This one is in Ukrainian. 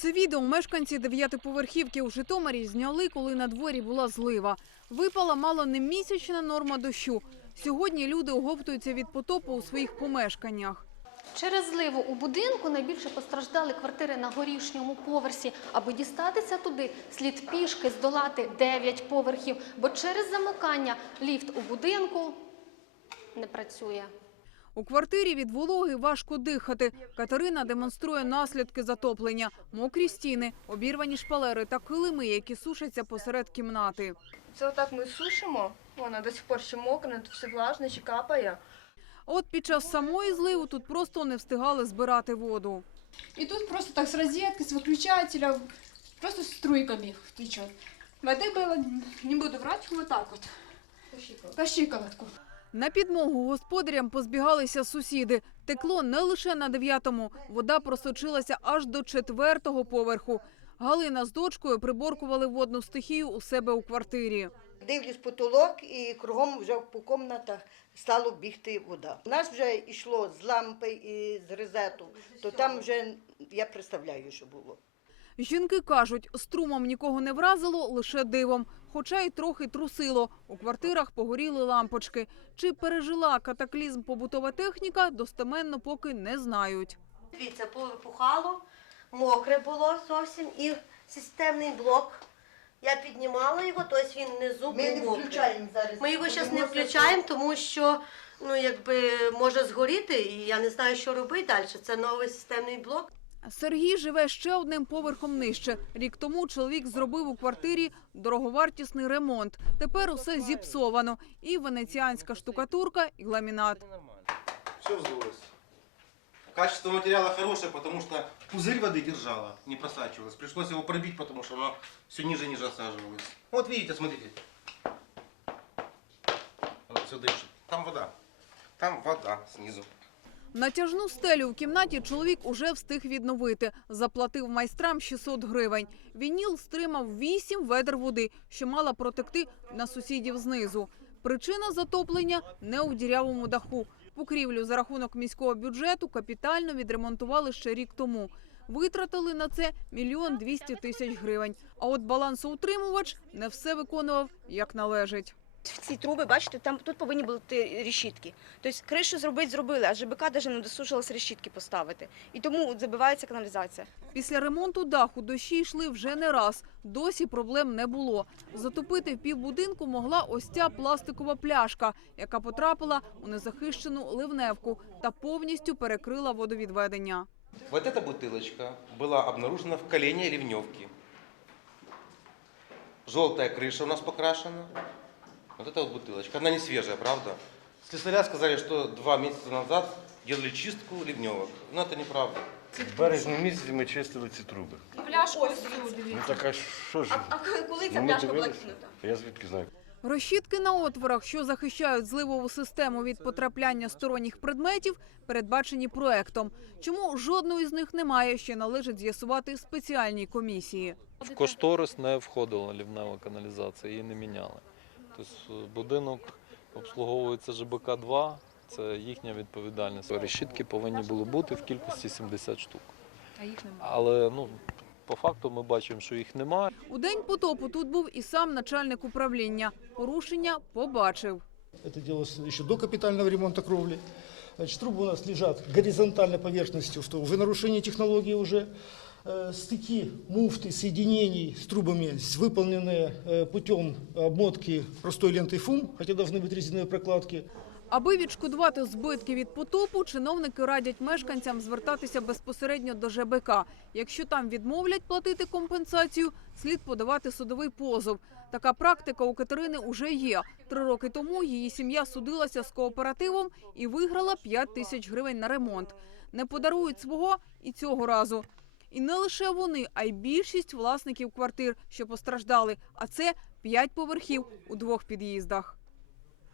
Це відео мешканці дев'ятиповерхівки у Житомирі зняли, коли на дворі була злива. Випала мало не місячна норма дощу. Сьогодні люди оговтуються від потопу у своїх помешканнях. Через зливу у будинку найбільше постраждали квартири на горішньому поверсі. Аби дістатися туди, слід пішки здолати 9 поверхів, бо через замикання ліфт у будинку не працює. У квартирі від вологи важко дихати. Катерина демонструє наслідки затоплення: мокрі стіни, обірвані шпалери та килими, які сушаться посеред кімнати. Це отак ми сушимо, вона до сих пор ще мокне, тут все влажне, ще капає. А От під час самої зливи тут просто не встигали збирати воду. И тут просто так с розетки, с выключателя, просто струйками течет. Воды было, не буду врать, вот так вот. По щиколотку. На підмогу господарям позбігалися сусіди. Текло не лише на дев'ятому. Вода просочилася аж до четвертого поверху. Галина з дочкою приборкували водну стихію у себе у квартирі. Дивлюсь потолок і кругом вже по кімнатах стало бігти вода. У нас вже йшло з лампи і з резету, то там вже я представляю, що було. Жінки кажуть, струмом нікого не вразило, лише дивом. Хоча й трохи трусило. У квартирах погоріли лампочки. Чи пережила катаклізм побутова техніка, достеменно поки не знають. Дивіться, повипухало, мокре було зовсім і системний блок. Я піднімала його, тобто він внизу Ми не мокрий. включаємо зараз. Ми його зараз не включаємо, тому що ну, якби, може згоріти, і я не знаю, що робити далі. Це новий системний блок. Сергій живе ще одним поверхом нижче. Рік тому чоловік зробив у квартирі дороговартісний ремонт. Тепер усе зіпсовано. І венеціанська штукатурка, і ламінат. Все вздулось. Качество материала хорошее, потому что пузырь воды держала, не просачивалась. Пришлось его пробить, потому что оно все ниже и ниже осаживалось. Вот видите, смотрите. Вот все дышит. Там вода. Там вода снизу. Натяжну стелю у кімнаті чоловік уже встиг відновити. Заплатив майстрам 600 гривень. Вініл стримав 8 ведер води, що мала протекти на сусідів знизу. Причина затоплення не у дірявому даху. Покрівлю за рахунок міського бюджету капітально відремонтували ще рік тому. Витратили на це мільйон двісті тисяч гривень. А от балансоутримувач не все виконував як належить. В ці труби, бачите, там тут повинні бути решітки. Тобто кришу зробити зробили, а ЖБК навіть не досужилось решітки поставити. І тому забивається каналізація. Після ремонту даху дощі йшли вже не раз. Dосі проблем не було. Затопити півбудинку могла ось ця пластикова пляшка, яка потрапила у незахищену ливневку та повністю перекрила водовідведення. Вот эта бутылочка была обнаружена в колене ливневки. Желтая крыша у нас покрашена. Вот эта вот бутылочка. Она не свежая, правда? Слесаря сказали, что два месяца назад делали чистку ливневок. Но это неправда. В березні місяці ми чистили ці труби. Пляшку всюди. Ну так а що ж? А коли Ну, ми дивилися. Я звідки знаю? Розщітки на отворах, що захищають зливову систему від потрапляння сторонніх предметів, передбачені проектом. Чому жодної з них немає, ще належить з'ясувати спеціальній комісії. В кошторис не входила лівнева каналізація, її не міняли. Тобто е, будинок обслуговується ЖБК-2, це їхня відповідальність. Решітки повинні були бути в кількості 70 штук. А їх немає. Але ну, по факту ми бачимо, що їх немає. У день потопу тут був і сам начальник управління. Порушення побачив. Это делалось еще до капитального ремонта кровли. Значит, трубы у нас лежат горизонтальной поверхностью, что уже нарушение технологии уже. Э, Стыки муфты, соединений с трубами с- выполнены э, путем обмотки простой лентой ФУМ, хотя должны быть резиновые прокладки. Аби відшкодувати збитки від потопу, чиновники радять мешканцям звертатися безпосередньо до ЖБК. Якщо там відмовлять платити компенсацію, слід подавати судовий позов. Така практика у Катерини уже є. Три роки тому її сім'я судилася з кооперативом і виграла 5 тисяч гривень на ремонт. Не подарують свого і цього разу. І не лише вони, а й більшість власників квартир, що постраждали. А це п'ять поверхів у двох під'їздах.